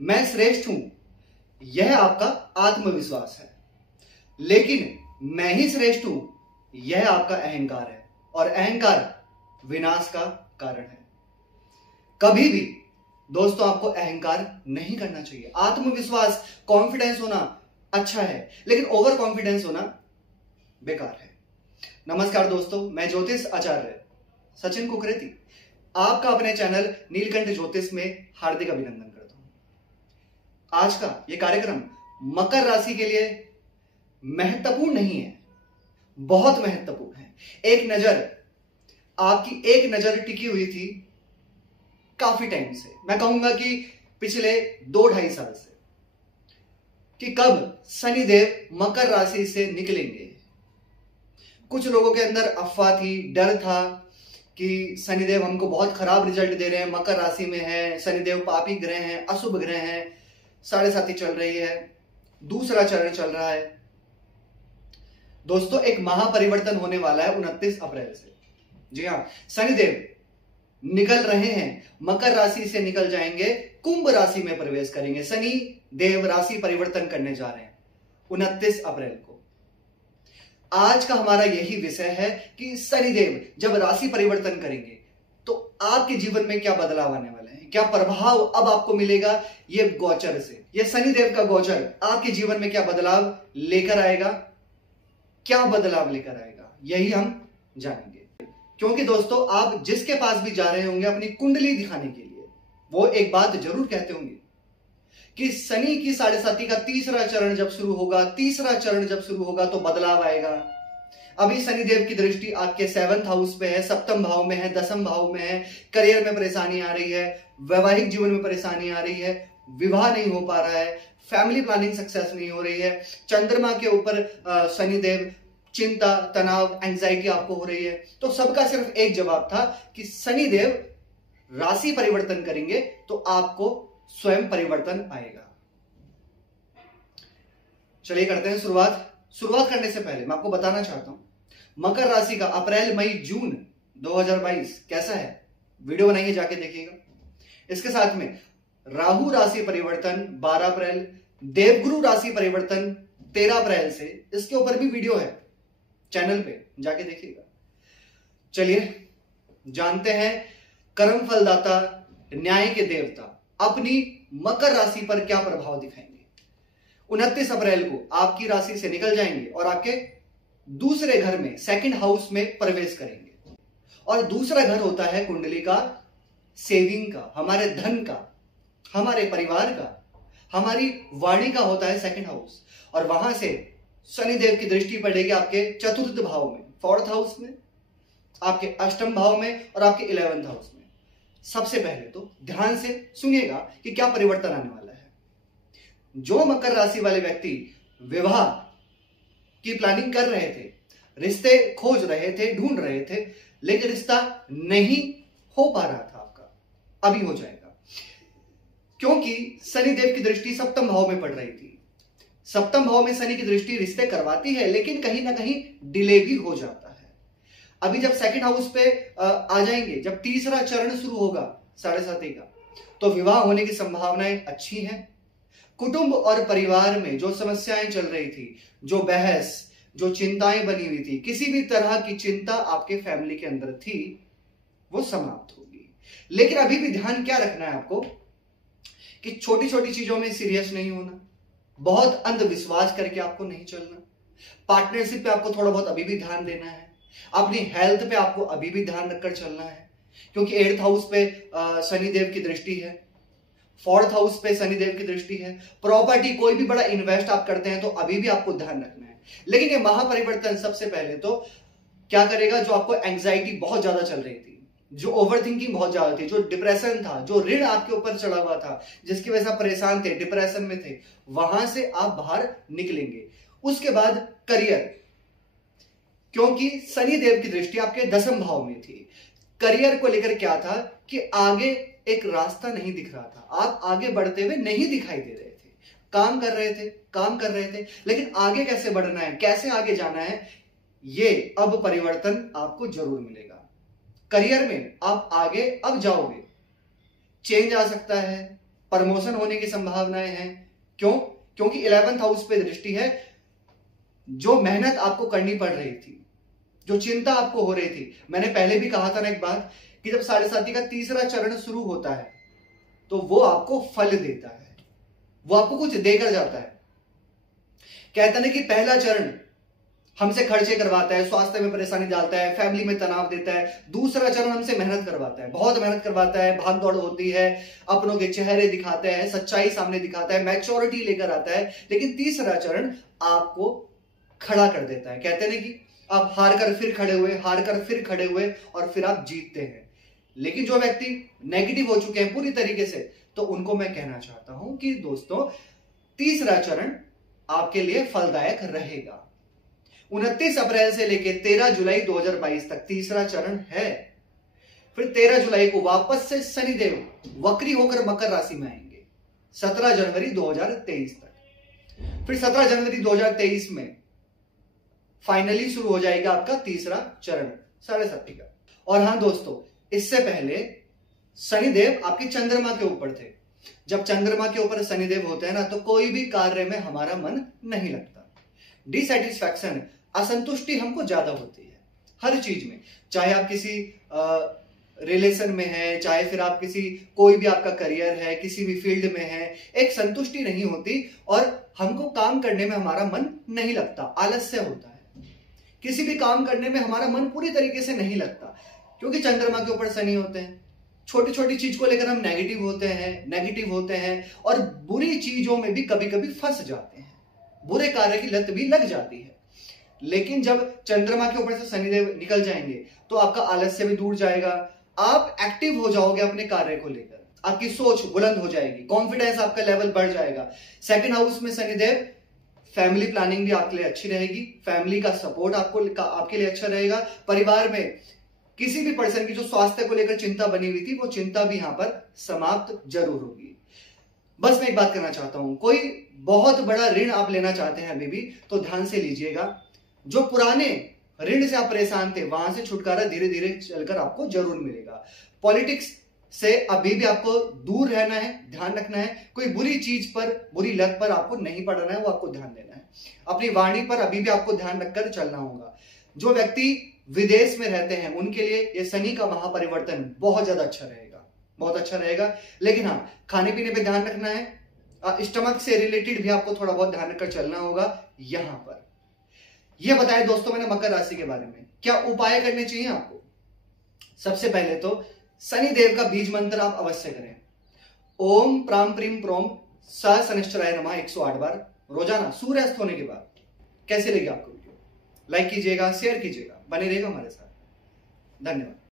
मैं श्रेष्ठ हूं, यह आपका आत्मविश्वास है। लेकिन मैं ही श्रेष्ठ हूं, यह आपका अहंकार है, और अहंकार विनाश का कारण है। कभी भी दोस्तों आपको अहंकार नहीं करना चाहिए। आत्मविश्वास, कॉन्फिडेंस होना अच्छा है, लेकिन ओवर कॉन्फिडेंस होना बेकार है। नमस्कार दोस्तों, मैं ज्योतिष आचार्य सचिन कुकरेती आपका अपने चैनल नीलकंठ ज्योतिष में हार्दिक अभिनंदन करता हूं। आज का यह कार्यक्रम मकर राशि के लिए महत्वपूर्ण नहीं है, बहुत महत्वपूर्ण है। आपकी एक नजर टिकी हुई थी काफी टाइम से, मैं कहूंगा कि पिछले 2-2.5 साल से, कि कब शनिदेव मकर राशि से निकलेंगे। कुछ लोगों के अंदर अफवाह थी, डर था कि शनिदेव हमको बहुत खराब रिजल्ट दे रहे हैं, मकर राशि में है, शनिदेव पापी ग्रह हैं, अशुभ ग्रह हैं, 7.5 चल रही है, दूसरा चरण चल रहा है। दोस्तों, एक महापरिवर्तन होने वाला है 29 अप्रैल से। जी हां, शनिदेव निकल रहे हैं, मकर राशि से निकल जाएंगे, कुंभ राशि में प्रवेश करेंगे। शनि देव राशि परिवर्तन करने जा रहे हैं 29 अप्रैल को। आज का हमारा यही विषय है कि शनिदेव जब राशि परिवर्तन करेंगे तो आपके जीवन में क्या बदलाव आने वाले हैं, क्या प्रभाव अब आपको मिलेगा ये गोचर से। ये शनिदेव का गोचर आपके जीवन में क्या बदलाव लेकर आएगा, क्या बदलाव लेकर आएगा, यही हम जानेंगे। क्योंकि दोस्तों, आप जिसके पास भी जा रहे होंगे अपनी कुंडली दिखाने के लिए, वो एक बात जरूर कहते होंगे कि शनि की 7.5 का तीसरा चरण जब शुरू होगा तो बदलाव आएगा। अभी शनिदेव की दृष्टि आपके 7th हाउस पे है, 7th भाव में है, 10th भाव में है। करियर में परेशानी आ रही है, वैवाहिक जीवन में परेशानी आ रही है, विवाह नहीं हो पा रहा है, फैमिली प्लानिंग सक्सेस नहीं हो रही है, चंद्रमा के ऊपर शनिदेव, चिंता, तनाव, एंजाइटी आपको हो रही है। तो सबका सिर्फ एक जवाब था कि शनिदेव राशि परिवर्तन करेंगे तो आपको स्वयं परिवर्तन आएगा। चलिए करते हैं शुरुआत करने से पहले मैं आपको बताना चाहता हूं मकर राशि का अप्रैल, मई, जून 2022 कैसा है, वीडियो बनाइए, जाके देखिएगा। इसके साथ में राहु राशि परिवर्तन 12 अप्रैल, देवगुरु राशि परिवर्तन 13 अप्रैल से, इसके ऊपर भी वीडियो है चैनल पे, जाके देखिएगा। चलिए जानते हैं कर्म फलदाता, न्याय के देवता अपनी मकर राशि पर क्या प्रभाव दिखाएंगे। 29 अप्रैल को आपकी राशि से निकल जाएंगे और आपके दूसरे घर में, 2nd हाउस में प्रवेश करेंगे। और दूसरा घर होता है कुंडली का, सेविंग का, हमारे धन का, हमारे परिवार का, हमारी वाणी का होता है 2nd हाउस। और वहां से शनिदेव की दृष्टि पड़ेगी आपके 4th भाव में, 4th हाउस में, आपके 8th भाव में और आपके 11th हाउस में। सबसे पहले तो ध्यान से सुनिएगा कि क्या परिवर्तन आने वाला है। जो मकर राशि वाले व्यक्ति विवाह की प्लानिंग कर रहे थे, रिश्ते खोज रहे थे, ढूंढ रहे थे, लेकिन रिश्ता नहीं हो पा रहा था आपका, अभी हो जाएगा। क्योंकि शनिदेव की दृष्टि 7th भाव में पड़ रही थी। 7th भाव में शनि की दृष्टि रिश्ते करवाती है, लेकिन कहीं ना कहीं डिले भी हो जाता है। अभी जब 2nd हाउस पे आ जाएंगे, जब तीसरा चरण शुरू होगा 7.5 का, तो विवाह होने की संभावनाएं अच्छी हैं। कुटुंब और परिवार में जो समस्याएं चल रही थी, जो बहस, जो चिंताएं बनी हुई थी, किसी भी तरह की चिंता आपके फैमिली के अंदर थी, वो समाप्त होगी। लेकिन अभी भी ध्यान क्या रखना है आपको कि छोटी छोटी चीजों में सीरियस नहीं होना, बहुत अंधविश्वास करके आपको नहीं चलना, पार्टनरशिप पे आपको थोड़ा बहुत अभी भी ध्यान देना है, अपनी हेल्थ पे आपको अभी भी ध्यान रखकर चलना है। क्योंकि 8th हाउस पे शनिदेव की दृष्टि है, 4th हाउस पे शनिदेव की दृष्टि है। प्रॉपर्टी, कोई भी बड़ा इन्वेस्ट आप करते हैं तो अभी भी आपको ध्यान रखना है। लेकिन ये महापरिवर्तन सबसे पहले तो क्या करेगा, जो आपको एंजाइटी बहुत ज्यादा चल रही थी, जो ओवर थिंकिंग बहुत ज्यादा थी, जो डिप्रेशन था, जो ऋण आपके ऊपर चढ़ा हुआ था, जिसकी वजह से आप परेशान थे, डिप्रेशन में थे, वहां से आप बाहर निकलेंगे। उसके बाद करियर, क्योंकि शनिदेव की दृष्टि आपके 10th भाव में थी। करियर को लेकर क्या था कि आगे एक रास्ता नहीं दिख रहा था, आप आगे बढ़ते हुए नहीं दिखाई दे रहे थे। काम कर रहे थे, लेकिन आगे कैसे बढ़ना है, कैसे आगे जाना है, ये अब परिवर्तन आपको जरूर मिलेगा। करियर में आप आगे अब जाओगे, चेंज आ सकता है, प्रमोशन होने की संभावनाएं हैं। क्यों? क्योंकि 11th हाउस पे दृष्टि है। जो मेहनत आपको करनी पड़ रही थी, जो चिंता आपको हो रही थी, मैंने पहले भी कहा था ना एक बात कि जब साढ़े साथी का तीसरा चरण शुरू होता है तो वो आपको फल देता है, वो आपको कुछ देकर जाता है। कहते हैं कि पहला चरण हमसे खर्चे करवाता है, स्वास्थ्य में परेशानी डालता है, फैमिली में तनाव देता है। दूसरा चरण हमसे मेहनत करवाता है, बहुत मेहनत करवाता है, भाग दौड़ होती है, अपनों के चेहरे दिखाता है, सच्चाई सामने दिखाता है, मैच्योरिटी लेकर आता है। लेकिन तीसरा चरण आपको खड़ा कर देता है। कहते हैं कि आप हार कर फिर खड़े हुए, हार कर फिर खड़े हुए और फिर आप जीतते हैं। लेकिन जो व्यक्ति नेगेटिव हो चुके हैं पूरी तरीके से, तो उनको मैं कहना चाहता हूं कि दोस्तों, तीसरा चरण आपके लिए फलदायक रहेगा। 29 अप्रैल से लेकर 13 जुलाई 2022 तक तीसरा चरण है। फिर 13 जुलाई को वापस से शनिदेव वक्री होकर मकर राशि में आएंगे 17 जनवरी 2023 तक। फिर 17 जनवरी 2023 में फाइनली शुरू हो जाएगा आपका तीसरा चरण साढ़े साथी का। और हां दोस्तों, इससे पहले शनिदेव आपके चंद्रमा के ऊपर थे। जब चंद्रमा के ऊपर शनिदेव होते हैं ना, तो कोई भी कार्य में हमारा मन नहीं लगता। डिसैटिस्फैक्शन, असंतुष्टि हमको ज्यादा होती है हर चीज में। चाहे आप किसी रिलेशन में है, चाहे फिर आप किसी कोई भी आपका करियर है, किसी भी फील्ड में है, एक संतुष्टि नहीं होती और हमको काम करने में हमारा मन नहीं लगता, आलस्य होता है। किसी भी काम करने में हमारा मन पूरी तरीके से नहीं लगता, क्योंकि चंद्रमा के ऊपर शनि होते हैं। छोटी छोटी चीज को लेकर हम नेगेटिव होते हैं और बुरी चीजों में भी कभी कभी फंस जाते हैं, बुरे कार्य की लत भी लग जाती है। लेकिन जब चंद्रमा के ऊपर से शनिदेव निकल जाएंगे तो आपका आलस्य भी दूर जाएगा, आप एक्टिव हो जाओगे अपने कार्य को लेकर, आपकी सोच बुलंद हो जाएगी, कॉन्फिडेंस आपका लेवल बढ़ जाएगा। सेकंड हाउस में शनिदेव, फैमिली प्लानिंग भी आपके लिए अच्छी रहेगी, फैमिली का सपोर्ट आपके लिए अच्छा रहेगा। परिवार में किसी भी पर्सन की जो स्वास्थ्य को लेकर चिंता बनी हुई थी, वो चिंता भी यहां पर समाप्त जरूर होगी। बस मैं एक बात करना चाहता हूं, कोई बहुत बड़ा ऋण आप लेना चाहते हैं अभी भी, तो ध्यान से लीजिएगा। जो पुराने ऋण से आप परेशान थे, वहां से छुटकारा धीरे धीरे चलकर आपको जरूर मिलेगा। पॉलिटिक्स से अभी भी आपको दूर रहना है, ध्यान रखना है। कोई बुरी चीज पर, बुरी लत पर आपको नहीं पड़ना है, वो आपको ध्यान देना है। अपनी वाणी पर अभी भी आपको ध्यान रखकर चलना होगा। जो व्यक्ति विदेश में रहते हैं, उनके लिए ये शनि का महापरिवर्तन बहुत ज्यादा अच्छा रहेगा, बहुत अच्छा रहेगा। लेकिन हाँ, खाने पीने पे ध्यान रखना है, स्टमक से रिलेटेड भी आपको थोड़ा बहुत ध्यान रखकर चलना होगा। यहां पर यह बताया दोस्तों मैंने मकर राशि के बारे में। क्या उपाय करने चाहिए आपको? सबसे पहले तो शनि देव का बीज मंत्र आप अवश्य करें। ओम प्राम प्रीम प्रोम स शनिश्चराय नमः 108 बार रोजाना सूर्यास्त होने के बाद। कैसे लगी आपको वीडियो? लाइक कीजिएगा, शेयर कीजिएगा, बने रहेगा हमारे साथ। धन्यवाद।